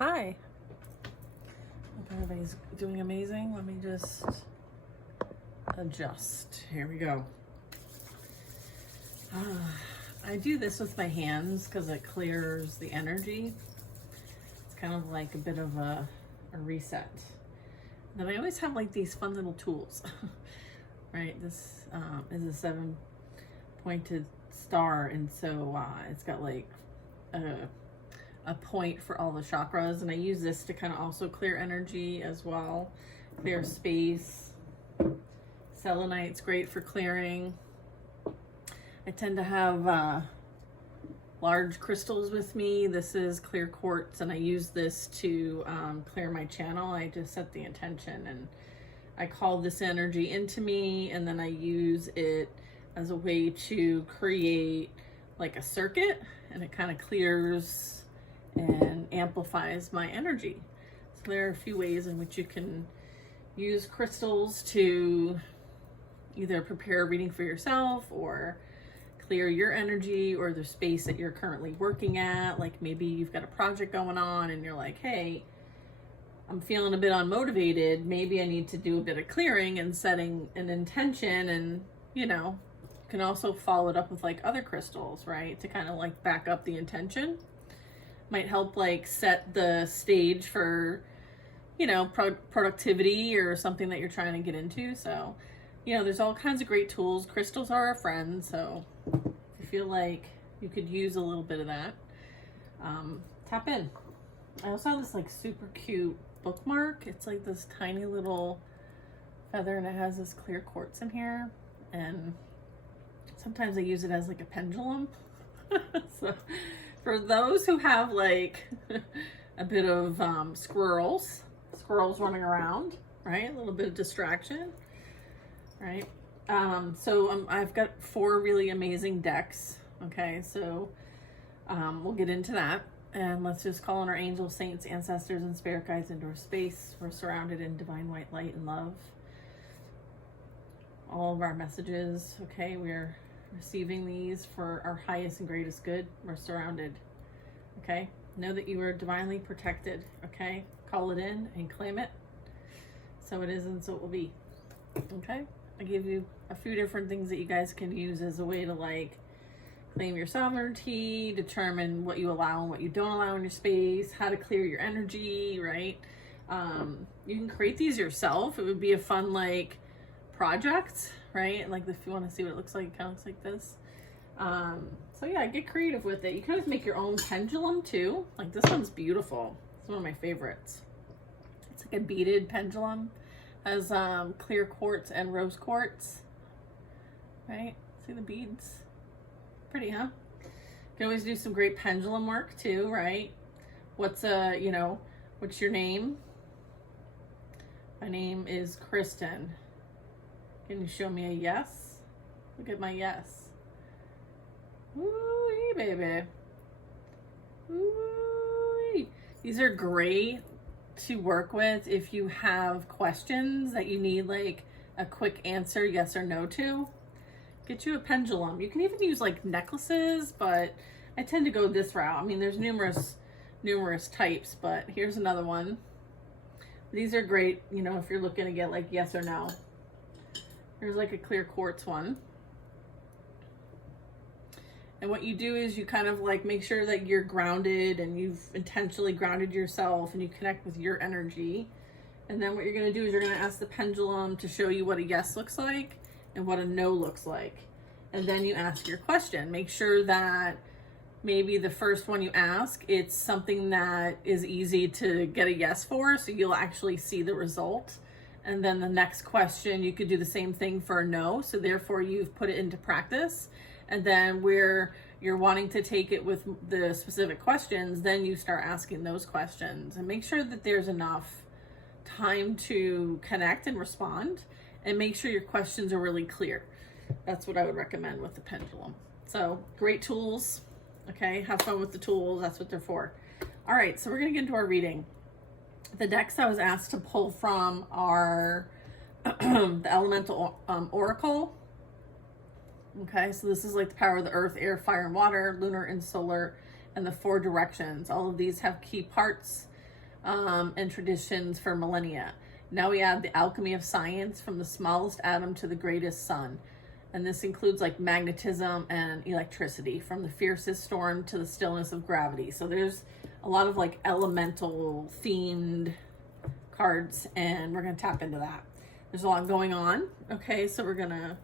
Hi. Hope everybody's doing amazing. Let me just adjust. Here we go. I do this with my hands because it clears the energy. It's kind of like a bit of a reset. Then I always have like these fun little tools, right? This is a 7-pointed star, and so it's got like a point for all the chakras, and I use this to kind of also clear energy as well, clear space. Selenite's great for clearing. I tend to have large crystals with me. This is clear quartz, and I use this to clear my channel. I just set the intention and I call this energy into me, and then I use it as a way to create like a circuit, and it kind of clears and amplifies my energy. So there are a few ways in which you can use crystals to either prepare a reading for yourself or clear your energy or the space that you're currently working at. Like maybe you've got a project going on and you're like, hey, I'm feeling a bit unmotivated. Maybe I need to do a bit of clearing and setting an intention, and you can also follow it up with like other crystals, right? To kind of like back up the intention. Might help like set the stage for, productivity or something that you're trying to get into. So, there's all kinds of great tools. Crystals are a friend. So if you feel like you could use a little bit of that, tap in. I also have this like super cute bookmark. It's like this tiny little feather, and it has this clear quartz in here. And sometimes I use it as like a pendulum. So for those who have like a bit of squirrels running around, right? A little bit of distraction, right? I've got 4 really amazing decks. Okay, so we'll get into that, and let's just call on our angels, saints, ancestors, and spirit guides into our space. We're surrounded in divine white light and love. All of our messages, okay, we're receiving these for our highest and greatest good. We're surrounded, okay? Know that you are divinely protected, okay? Call it in and claim it. So it is, and so it will be, okay? I give you a few different things that you guys can use as a way to like claim your sovereignty, determine what you allow and what you don't allow in your space, how to clear your energy, right? You can create these yourself. It would be a fun like project, right? Like if you want to see what it looks like, it kind of looks like this. So yeah, get creative with it. You can always make your own pendulum too. Like this one's beautiful. It's one of my favorites. It's like a beaded pendulum. Has clear quartz and rose quartz, right? See the beads? Pretty, huh? You can always do some great pendulum work too, right? What's your name? My name is Kristen. Can you show me a yes? Look at my yes. Ooh, baby. Ooh. These are great to work with if you have questions that you need like a quick answer, yes or no to. Get you a pendulum. You can even use like necklaces, but I tend to go this route. I mean, there's numerous types, but here's another one. These are great, if you're looking to get like yes or no. Here's like a clear quartz one. And what you do is you kind of like make sure that you're grounded and you've intentionally grounded yourself and you connect with your energy. And then what you're going to do is you're going to ask the pendulum to show you what a yes looks like and what a no looks like. And then you ask your question. Make sure that maybe the first one you ask, it's something that is easy to get a yes for, so you'll actually see the result. And then the next question, you could do the same thing for a no. So therefore you've put it into practice. And then where you're wanting to take it with the specific questions, then you start asking those questions and make sure that there's enough time to connect and respond, and make sure your questions are really clear. That's what I would recommend with the pendulum. So great tools. Okay. Have fun with the tools. That's what they're for. All right. So we're going to get into our reading. The decks I was asked to pull from are the Elemental Oracle. Okay, so this is like the power of the earth, air, fire, and water, lunar and solar, and the 4 directions. All of these have key parts and traditions for millennia. Now we add the alchemy of science from the smallest atom to the greatest sun. And this includes like magnetism and electricity, from the fiercest storm to the stillness of gravity. So there's a lot of like elemental themed cards, and we're going to tap into that. There's a lot going on. Okay, so we're going to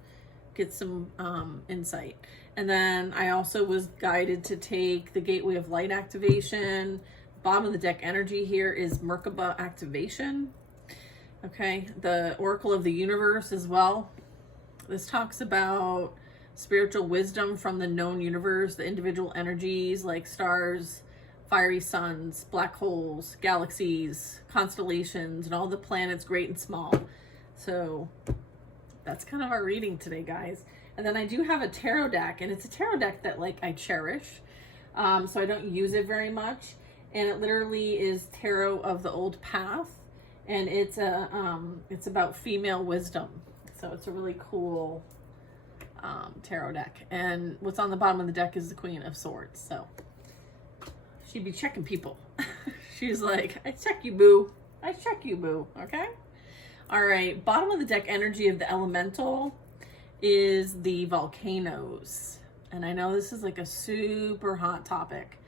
get some insight. And then I also was guided to take the Gateway of Light activation. Bottom of the deck energy here is Merkaba activation. Okay, the Oracle of the Universe as well. This talks about spiritual wisdom from the known universe, the individual energies like stars, fiery suns, black holes, galaxies, constellations, and all the planets, great and small. So that's kind of our reading today, guys. And then I do have a tarot deck, and it's a tarot deck that like I cherish. So I don't use it very much. And it literally is Tarot of the Old Path. And it's about female wisdom. So it's a really cool tarot deck. And what's on the bottom of the deck is the Queen of Swords. So she'd be checking people. She's like, I check you, boo. I check you, boo. Okay? All right. Bottom of the deck energy of the elemental is the volcanoes. And I know this is like a super hot topic.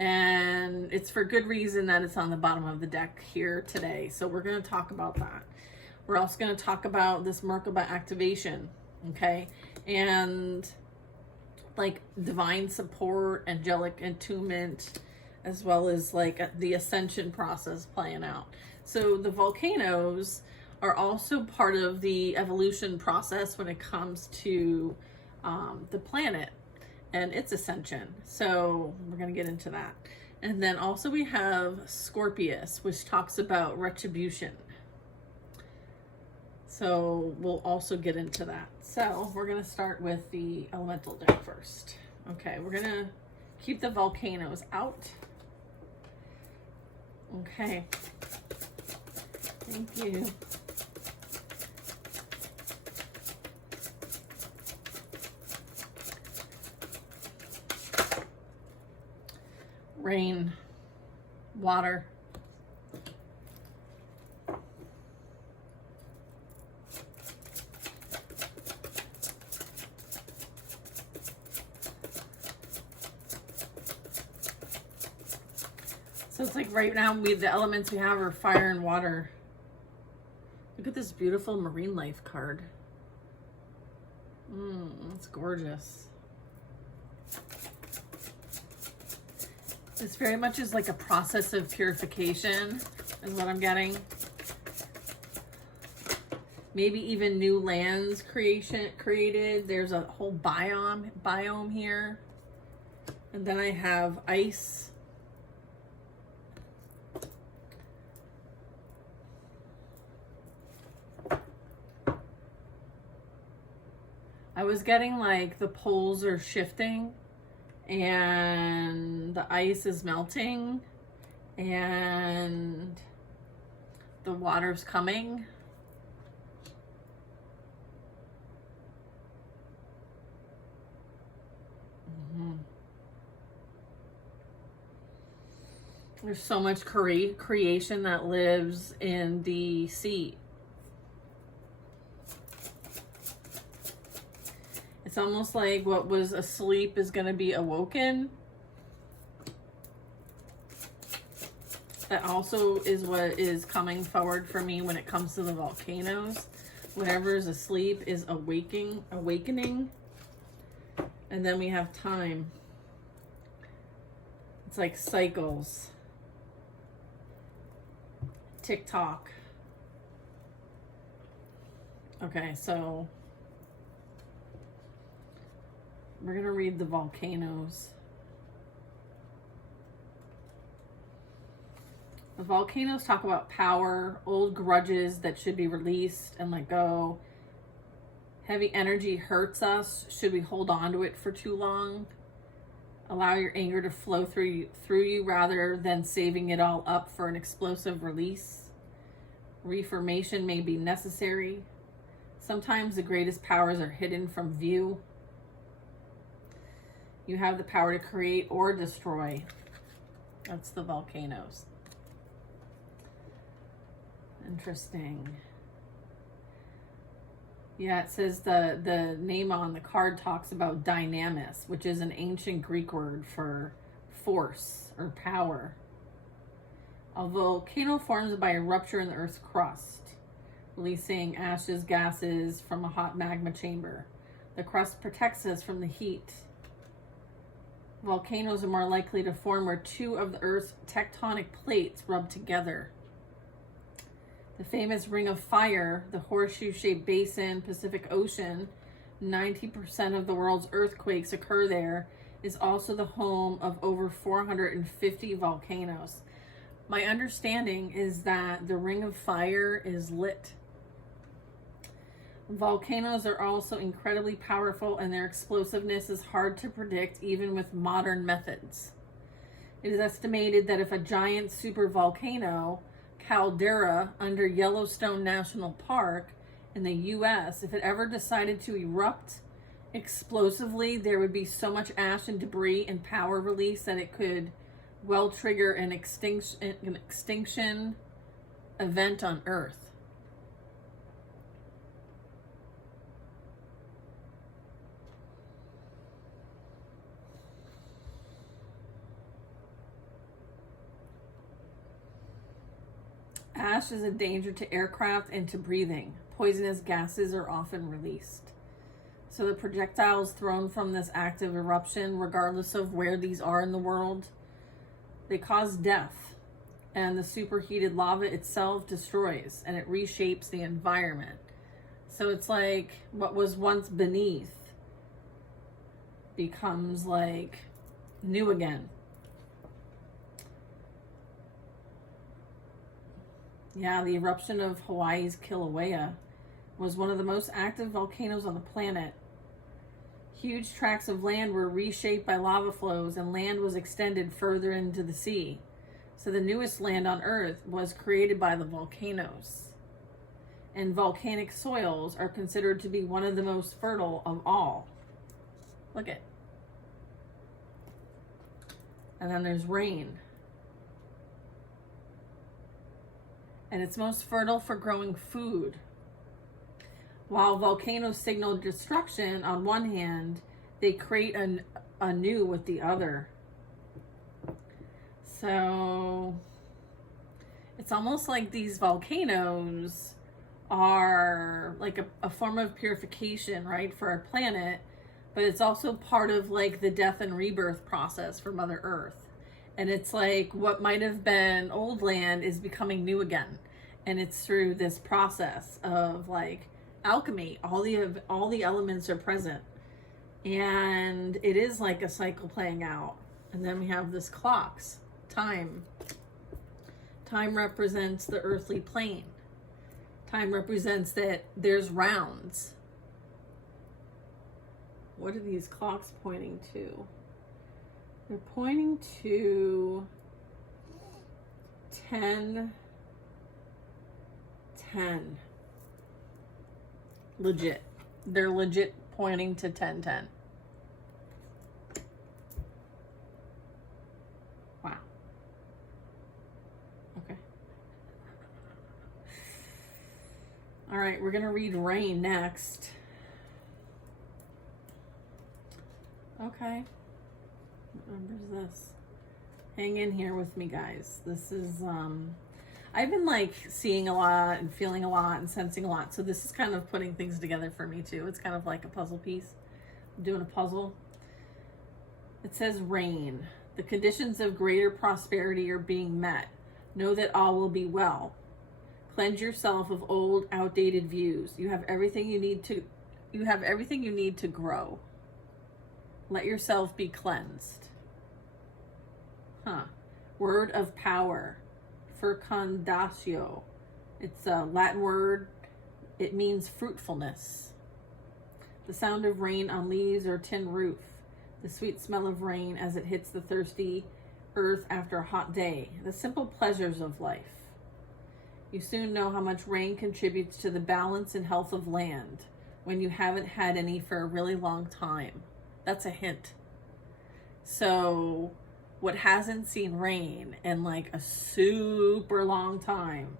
And it's for good reason that it's on the bottom of the deck here today. So we're going to talk about that. We're also going to talk about this Merkaba activation, okay? And like divine support, angelic attunement, as well as like the ascension process playing out. So the volcanoes are also part of the evolution process when it comes to the planet and its ascension. So we're going to get into that. And then also we have Scorpius, which talks about retribution. So we'll also get into that. So we're going to start with the elemental deck first. Okay, we're going to keep the volcanoes out. Okay. Thank you. Rain, water. So it's like right now the elements we have are fire and water. Look at this beautiful marine life card. It's gorgeous. This very much is like a process of purification, is what I'm getting. Maybe even new lands created. There's a whole biome here. And then I have ice. I was getting like the poles are shifting and the ice is melting and the water's coming. There's so much creation that lives in the sea. It's almost like what was asleep is going to be awoken. That also is what is coming forward for me when it comes to the volcanoes. Whatever is asleep is awakening. And then we have time. It's like cycles. Tick-tock. Okay, so we're going to read the volcanoes. The volcanoes talk about power, old grudges that should be released and let go. Heavy energy hurts us. Should we hold on to it for too long? Allow your anger to flow through you rather than saving it all up for an explosive release. Reformation may be necessary. Sometimes the greatest powers are hidden from view. You have the power to create or destroy. That's the volcanoes. Interesting. Yeah, it says the name on the card talks about dynamis, which is an ancient Greek word for force or power. A volcano forms by a rupture in the Earth's crust, releasing ashes, gases from a hot magma chamber. The crust protects us from the heat. Volcanoes are more likely to form where two of the Earth's tectonic plates rub together. The famous Ring of Fire, the horseshoe-shaped basin, Pacific Ocean, 90% of the world's earthquakes occur there, is also the home of over 450 volcanoes. My understanding is that the Ring of Fire is lit. Volcanoes are also incredibly powerful, and their explosiveness is hard to predict even with modern methods. It is estimated that if a giant supervolcano caldera under Yellowstone National Park in the US, if it ever decided to erupt explosively, there would be so much ash and debris and power release that it could well trigger an extinction event on Earth. Ash is a danger to aircraft and to breathing. Poisonous gases are often released. So the projectiles thrown from this active eruption, regardless of where these are in the world, they cause death. And the superheated lava itself destroys, and it reshapes the environment. So it's like what was once beneath becomes like new again. Yeah, the eruption of Hawaii's Kilauea was one of the most active volcanoes on the planet. Huge tracts of land were reshaped by lava flows, and land was extended further into the sea. So the newest land on Earth was created by the volcanoes. And volcanic soils are considered to be one of the most fertile of all. Look at. And then there's rain. And it's most fertile for growing food. While volcanoes signal destruction on one hand, they create a new with the other. So it's almost like these volcanoes are like a form of purification, right, for our planet, but it's also part of like the death and rebirth process for Mother Earth. And it's like what might have been old land is becoming new again. And it's through this process of like alchemy. All the elements are present. And it is like a cycle playing out. And then we have this clocks, time. Time represents the earthly plane. Time represents that there's rounds. What are these clocks pointing to? They're pointing to 10. Legit. They're legit pointing to 10. Wow. Okay. All right, we're going to read rain next. Okay. What number is this? Hang in here with me, guys. This is, I've been like seeing a lot and feeling a lot and sensing a lot. So this is kind of putting things together for me too. It's kind of like a puzzle piece. I'm doing a puzzle. It says rain. The conditions of greater prosperity are being met. Know that all will be well. Cleanse yourself of old, outdated views. You have everything you need to grow. Let yourself be cleansed. Word of power. Fecundatio. It's a Latin word. It means fruitfulness. The sound of rain on leaves or tin roof. The sweet smell of rain as it hits the thirsty earth after a hot day. The simple pleasures of life. You soon know how much rain contributes to the balance and health of land when you haven't had any for a really long time. That's a hint. So what hasn't seen rain in like a super long time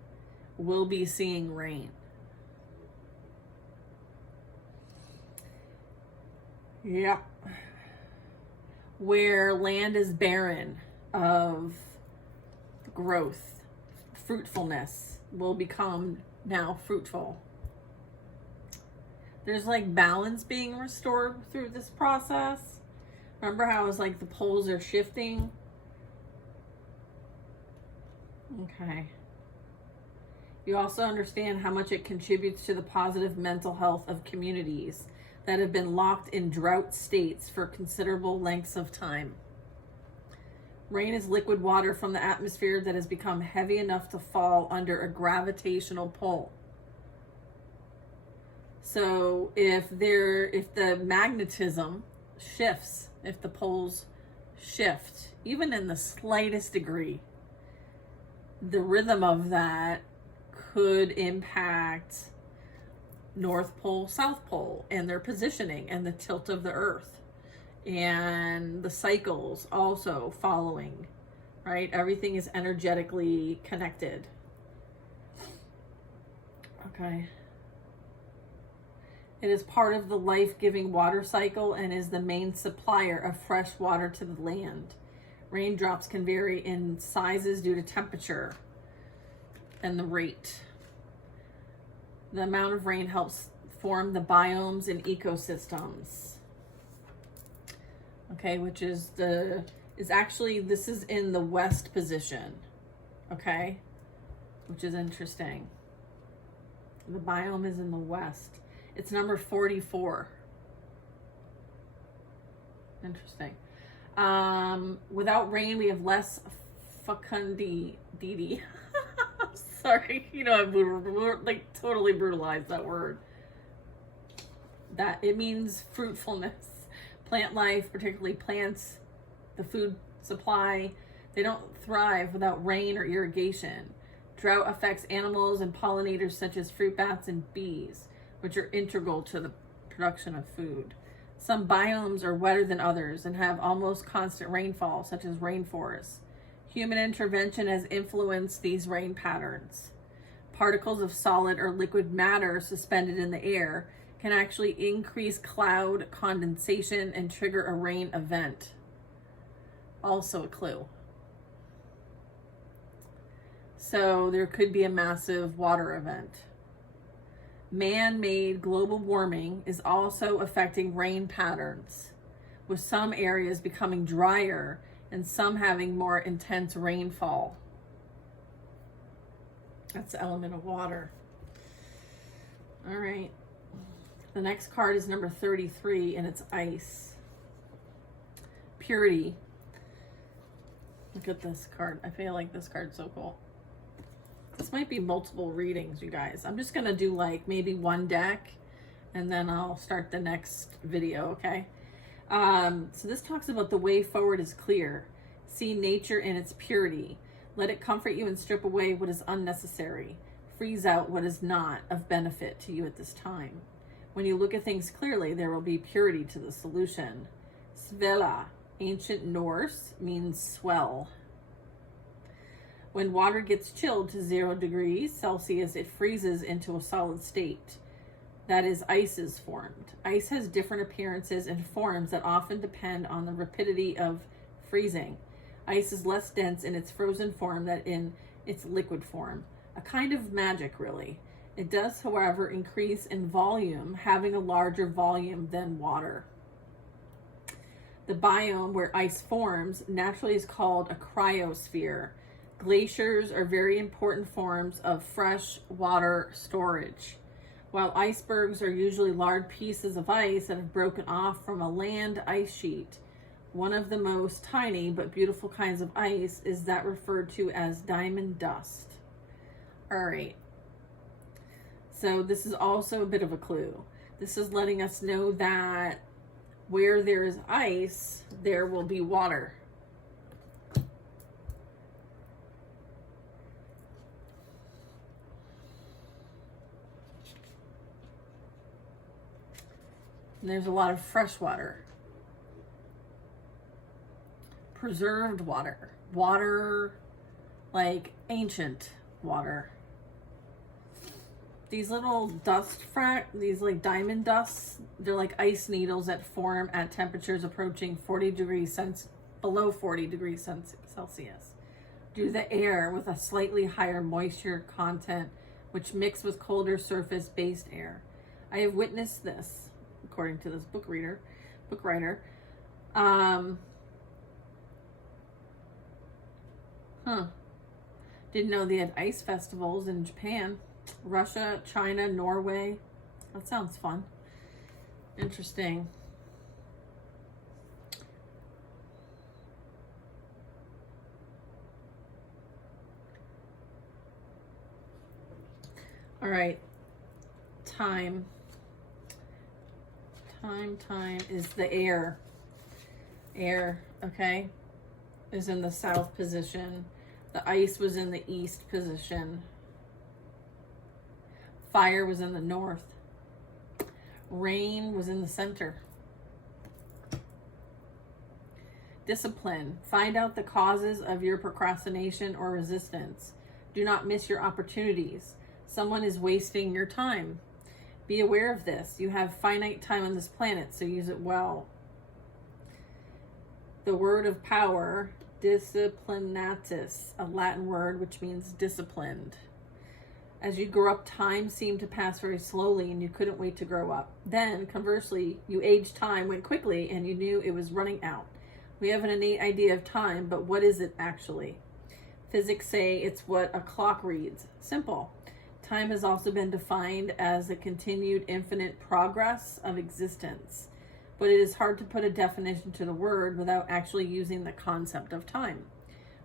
will be seeing rain. Yeah. Where land is barren of growth, fruitfulness will become now fruitful. There's like balance being restored through this process. Remember how it was like the poles are shifting? Okay. You also understand how much it contributes to the positive mental health of communities that have been locked in drought states for considerable lengths of time. Rain is liquid water from the atmosphere that has become heavy enough to fall under a gravitational pull. So if the magnetism shifts, if the poles shift, even in the slightest degree, the rhythm of that could impact North Pole, South Pole, and their positioning and the tilt of the Earth and the cycles also following, right? Everything is energetically connected. Okay. It is part of the life-giving water cycle and is the main supplier of fresh water to the land. Raindrops can vary in sizes due to temperature and the rate. The amount of rain helps form the biomes and ecosystems. Okay, which is actually, this is in the west position. Okay, which is interesting. The biome is in the west. It's number 44. Interesting. Without rain, we have less fecundity. Sorry, I like totally brutalized that word. That it means fruitfulness. Plant life, particularly plants, the food supply, they don't thrive without rain or irrigation. Drought affects animals and pollinators such as fruit bats and bees, which are integral to the production of food. Some biomes are wetter than others and have almost constant rainfall, such as rainforests. Human intervention has influenced these rain patterns. Particles of solid or liquid matter suspended in the air can actually increase cloud condensation and trigger a rain event. Also a clue. So there could be a massive water event. Man-made global warming is also affecting rain patterns, with some areas becoming drier and some having more intense rainfall. That's the element of water. All right. The next card is number 33, and it's ice. Purity. Look at this card. I feel like this card's so cool. This might be multiple readings, you guys. I'm just going to do like maybe one deck, and then I'll start the next video, okay? So this talks about the way forward is clear. See nature in its purity. Let it comfort you and strip away what is unnecessary. Freeze out what is not of benefit to you at this time. When you look at things clearly, there will be purity to the solution. Svela, ancient Norse, means swell. When water gets chilled to 0 degrees Celsius, it freezes into a solid state. That is, ice is formed. Ice has different appearances and forms that often depend on the rapidity of freezing. Ice is less dense in its frozen form than in its liquid form. A kind of magic, really. It does, however, increase in volume, having a larger volume than water. The biome where ice forms naturally is called a cryosphere. Glaciers are very important forms of fresh water storage. While icebergs are usually large pieces of ice that have broken off from a land ice sheet, one of the most tiny but beautiful kinds of ice is that referred to as diamond dust. All right. So this is also a bit of a clue. This is letting us know that where there is ice, there will be water. And there's a lot of fresh water. Preserved water. Water like ancient water. these little these like diamond dusts, they're like ice needles that form at temperatures approaching below 40 degrees Celsius. Due to the air with a slightly higher moisture content, which mix with colder surface-based air. I have witnessed this, according to this book writer. Didn't know they had ice festivals in Japan, Russia, China, Norway. That sounds fun. Interesting. All right. Time is the air. Air, okay, is in the south position. The ice was in the east position. Fire was in the north. Rain was in the center. Discipline. Find out the causes of your procrastination or resistance. Do not miss your opportunities. Someone is wasting your time. Be aware of this. You have finite time on this planet, so use it well. The word of power, disciplinatus, a Latin word which means disciplined. As you grow up, time seemed to pass very slowly and you couldn't wait to grow up. Then, conversely, you aged, time went quickly and you knew it was running out. We have an innate idea of time, but what is it actually? Physics say it's what a clock reads. Simple. Time has also been defined as the continued infinite progress of existence, but it is hard to put a definition to the word without actually using the concept of time.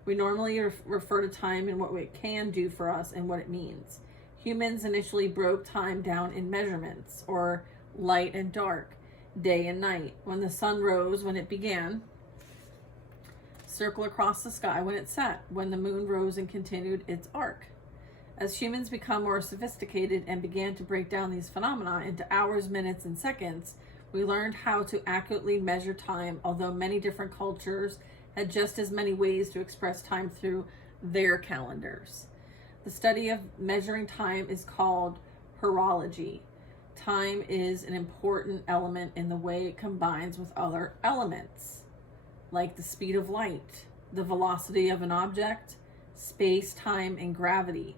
We normally refer to time in what it can do for us and what it means. Humans initially broke time down in measurements, or light and dark, day and night. When the sun rose, when it began, circle across the sky when it set, when the moon rose and continued its arc. As humans become more sophisticated and began to break down these phenomena into hours, minutes, and seconds, we learned how to accurately measure time, although many different cultures had just as many ways to express time through their calendars. The study of measuring time is called horology. Time is an important element in the way it combines with other elements, like the speed of light, the velocity of an object, space, time, and gravity.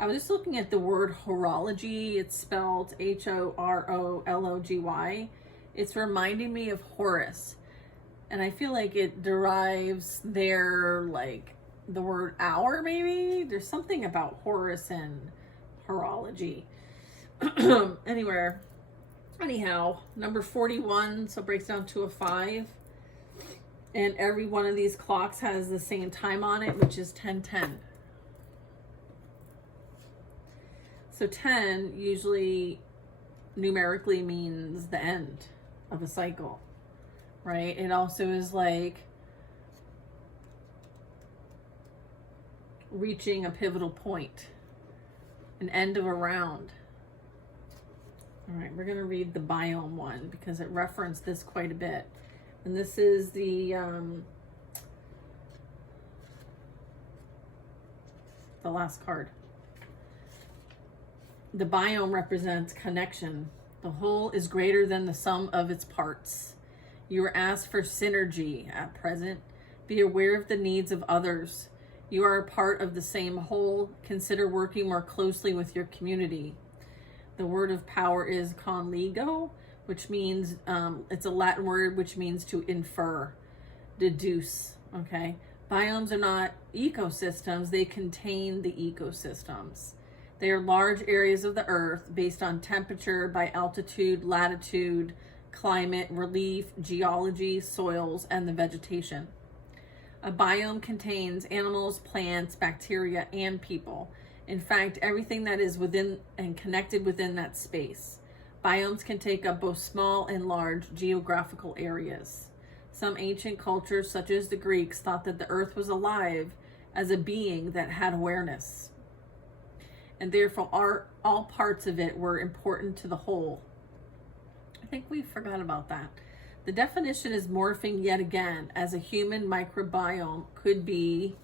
I was just looking at the word horology. It's spelled Horology. It's reminding me of Horus. And I feel like it derives there, like the word hour, maybe? There's something about Horus and horology. Anyhow, number 41, so it breaks down to a 5. And every one of these clocks has the same time on it, which is 10:10. So 10 usually numerically means the end of a cycle, right? It also is like reaching a pivotal point, an end of a round. All right, we're going to read the biome one because it referenced this quite a bit. And this is the last card. The biome represents connection. The whole is greater than the sum of its parts. You are asked for synergy at present. Be aware of the needs of others. You are a part of the same whole. Consider working more closely with your community. The word of power is conligo, which means, it's a Latin word which means to infer, deduce, okay? Biomes are not ecosystems, they contain the ecosystems. They are large areas of the earth based on temperature, by altitude, latitude, climate, relief, geology, soils, and the vegetation. A biome contains animals, plants, bacteria, and people. In fact, everything that is within and connected within that space. Biomes can take up both small and large geographical areas. Some ancient cultures, such as the Greeks, thought that the earth was alive as a being that had awareness, and therefore all parts of it were important to the whole. I think we forgot about that. The definition is morphing yet again, as a human microbiome could be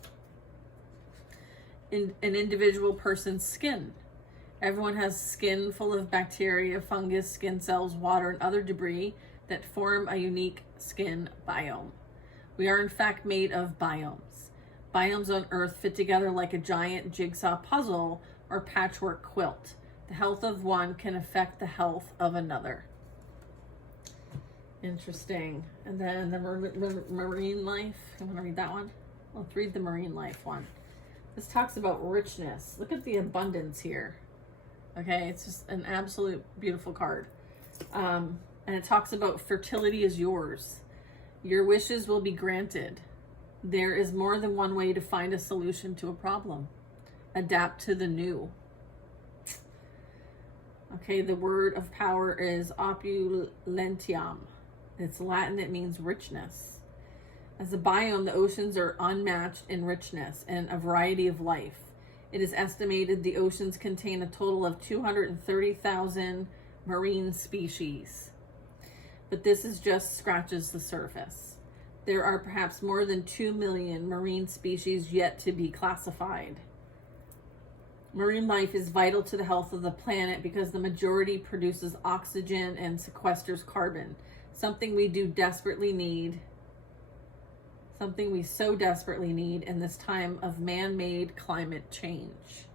in an individual person's skin. Everyone has skin full of bacteria, fungus, skin cells, water, and other debris that form a unique skin biome. We are in fact made of biomes. Biomes on Earth fit together like a giant jigsaw puzzle or patchwork quilt. The health of one can affect the health of another. Interesting. And then the marine life. You want to read that one? Let's read the marine life one. This talks about richness. Look at the abundance here. Okay, it's just an absolute beautiful card. And it talks about fertility is yours. Your wishes will be granted. There is more than one way to find a solution to a problem. Adapt to the new. Okay, the word of power is opulentiam. It's Latin, it means richness. As a biome, the oceans are unmatched in richness and a variety of life. It is estimated the oceans contain a total of 230,000 marine species. But this is just scratches the surface. There are perhaps more than 2 million marine species yet to be classified. Marine life is vital to the health of the planet because the majority produces oxygen and sequesters carbon, something we so desperately need in this time of man-made climate change.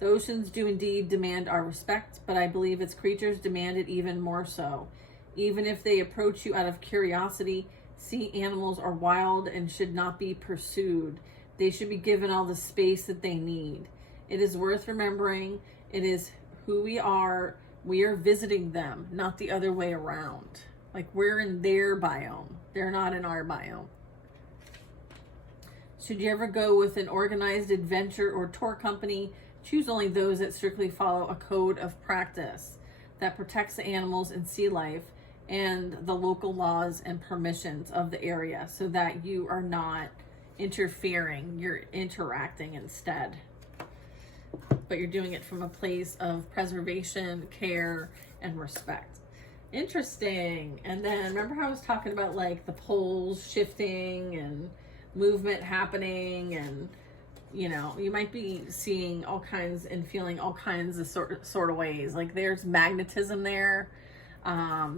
The oceans do indeed demand our respect, but I believe its creatures demand it even more so. Even if they approach you out of curiosity, sea animals are wild and should not be pursued. They should be given all the space that they need. It is worth remembering, it is who we are visiting them, not the other way around. Like, we're in their biome. They're not in our biome. Should you ever go with an organized adventure or tour company, choose only those that strictly follow a code of practice that protects the animals and sea life and the local laws and permissions of the area so that you are not interfering, you're interacting instead. But you're doing it from a place of preservation, care, and respect. Interesting. And then remember how I was talking about like the poles shifting and movement happening, and you know, you might be seeing all kinds and feeling all kinds of sort of ways. Like there's magnetism there.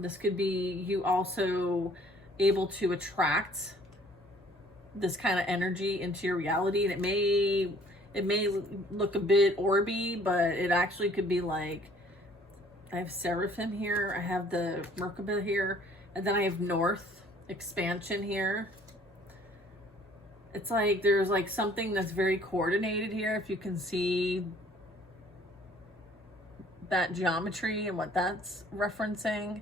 This could be you also able to attract this kind of energy into your reality. And it may look a bit orby, but it actually could be like, I have Seraphim here, I have the Merkaba here, and then I have North expansion here. It's like there's like something that's very coordinated here, if you can see that geometry and what that's referencing.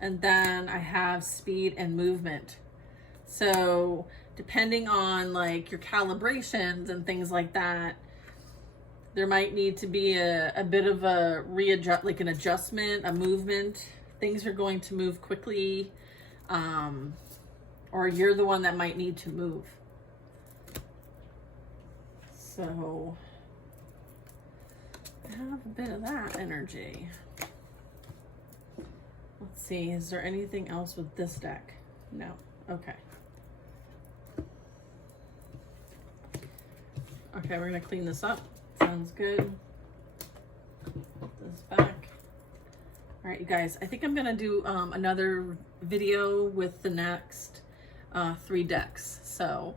And then I have speed and movement. So depending on like your calibrations and things like that, there might need to be a bit of a like an adjustment, a movement. Things are going to move quickly, or you're the one that might need to move. So I have a bit of that energy. Let's see, is there anything else with this deck? No. Okay. Okay, we're gonna clean this up. Sounds good. Put this back. All right, you guys, I think I'm gonna do another video with the next 3 decks. So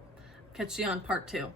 catch you on part 2.